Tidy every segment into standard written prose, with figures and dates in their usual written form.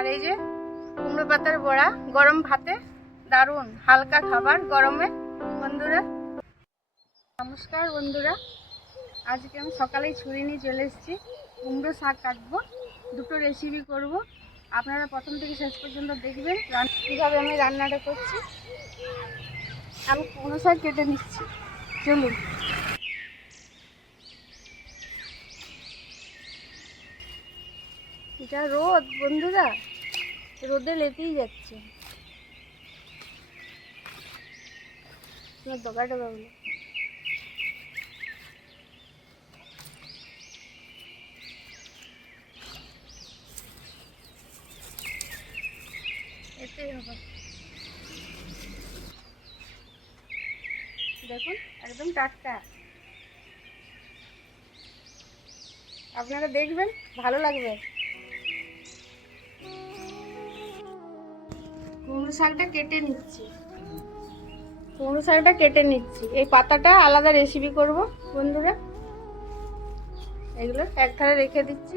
আর এই যে কুমড়ো পাতার বড়া গরম ভাতে দারুণ হালকা খাবার গরমে বন্ধুরা। নমস্কার বন্ধুরা, আজকে আমি সকালেই ছুরি নিয়ে চলে এসেছি। কুমড়ো শাক কাটবো, দুটো রেসিপি করব। আপনারা প্রথম থেকে শেষ পর্যন্ত দেখবেন কীভাবে আমি রান্নাটা করছি। আমি কুমড়ো শাক কেটে নিচ্ছি, চলুন। যা রোদ বন্ধুরা, রোদে লেতেই যাচ্ছে ডগা ডগাগুলো। এতেই হবে, দেখুন একদম টাটকা। আপনারা দেখবেন, ভালো লাগবে। কুমড়ো শাকটা কেটে নিচ্ছি। এই পাতাটা আলাদা রেসিপি করব বন্ধুরা। এগুলো এক ধারে রেখে দিচ্ছি।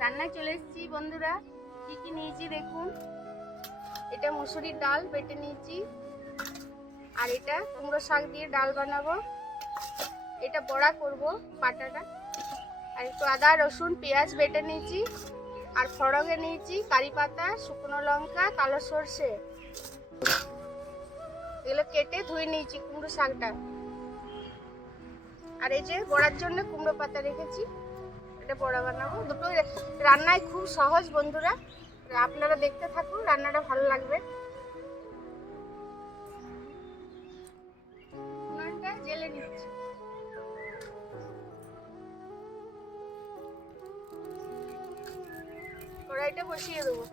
রান্নায় চলে এসেছি বন্ধুরা। কি কি নিয়েছি দেখুন। এটা মুসুরির ডাল বেটে নিয়েছি, আর এটা কুমড়ো শাক দিয়ে ডাল বানাবো। এটা বড়া করব পাটাটা, আর একটু আদা রসুন পেঁয়াজ বেটে নিয়েছি, আর ফড়ঙে নিয়েছি কারি পাতা, শুকনো লঙ্কা, কালো সর্ষে। এগুলো কেটে ধুয়ে নিয়েছি কুমড়ো শাকটা। আর এই যে বড়ার জন্য কুমড়ো পাতা রেখেছি, এটা বড়া বানাবো। দুটোই রান্নায় খুব সহজ বন্ধুরা, আপনারা দেখতে থাকুন, রান্নাটা ভালো লাগবে। উনুনটা জ্বেলে নিচ্ছি। কড়াইটা বসিয়ে দেবো।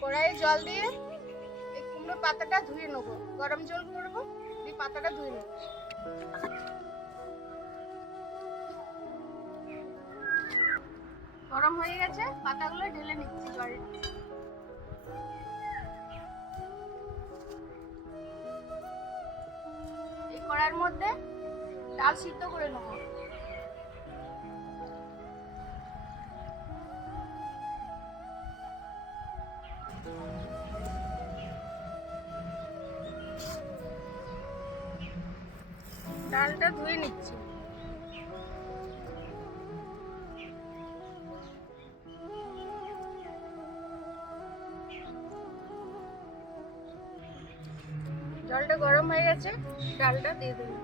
কড়াইয়ে জল দিয়ে এই কুমড়ো পাতাটা ধুয়ে নেবো, গরম জল করবো, দিয়ে পাতাটা ধুয়ে নেবো। গরম হয়ে গেছে, পাতাগুলো ঢেলে নিচ্ছি জলে। এই কড়াইয়ের মধ্যে ডাল সিদ্ধ করে নেবো। ডালটা ধুয়ে নিচ্ছি। জলটা গরম হয়ে গেছে, ডালটা দিয়ে দেবো।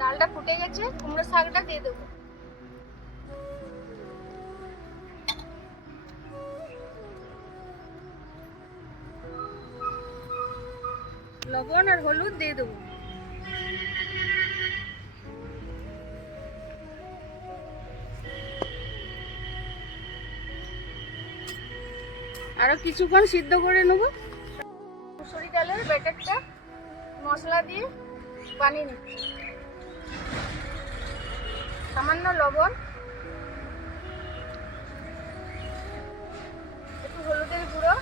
ডালটা ফুটে গেছে, কুমড়ো শাকটা দিয়ে দেবো। লবণ আর হলুদ দিয়ে দেবো। আরো কিছুক্ষণ সিদ্ধ করে নেব। মুসুরি ডালের ব্যাটারটা মশলা দিয়ে বানিয়ে নিচ্ছি। সামান্য লবণ, একটু হলুদের গুঁড়ো,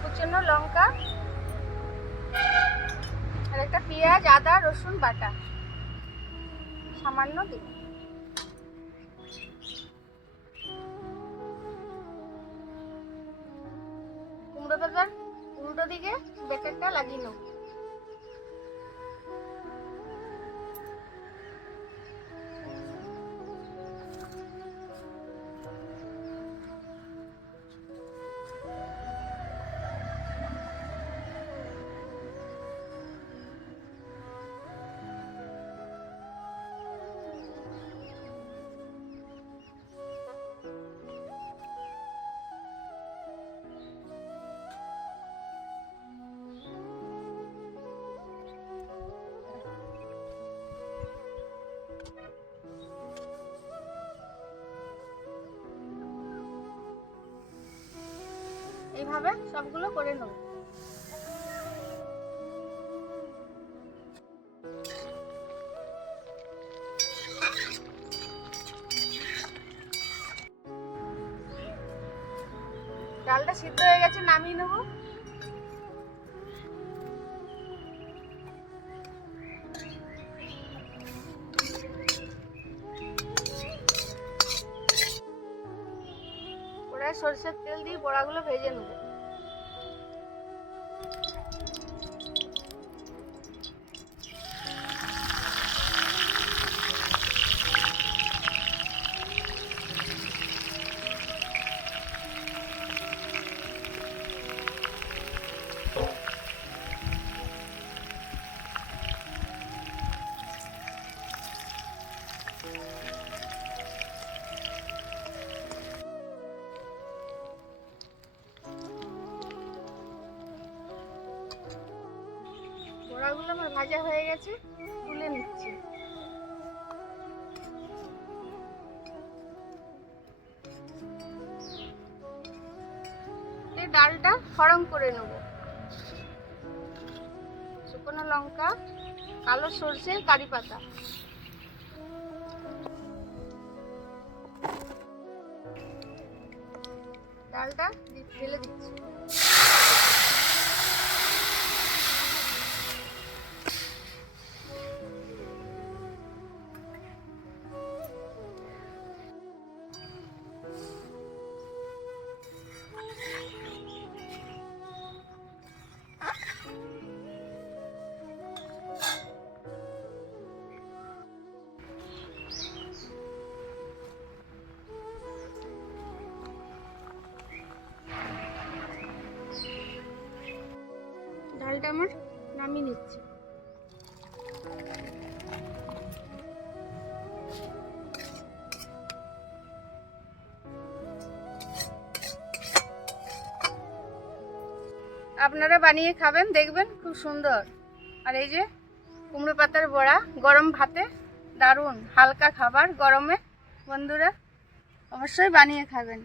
কুচনো লঙ্কা, আর একটা পেঁয়াজ আদা রসুন বাটা সামান্য দিই। কুমড়ো পাতার উল্টো দিকে ব্যাটারটা লাগিয়ে নেব। এইভাবে সবগুলো করে নেব। ডালটা সিদ্ধ হয়ে গেছে, নামিয়ে নেব। কড়াইয়ে সরষের তেল দিয়ে বড়াগুলো ভেজে নেব। বড়াগুলো আমার ভাজা হয়ে গেছে, তুলে নিচ্ছি। এই ডালটা গরম করে নেব। শুকনো লঙ্কা, কালো সরষে, কারি পাতা, ডালটা ঢেলে দিচ্ছি। ডালটা আমার নামিয়ে নিচ্ছি। আপনারা বানিয়ে খাবেন, দেখবেন খুব সুন্দর। আর এই যে কুমড়ো পাতার বড়া, গরম ভাতে দারুণ হালকা খাবার গরমে, বন্ধুরা অবশ্যই বানিয়ে খাবেন।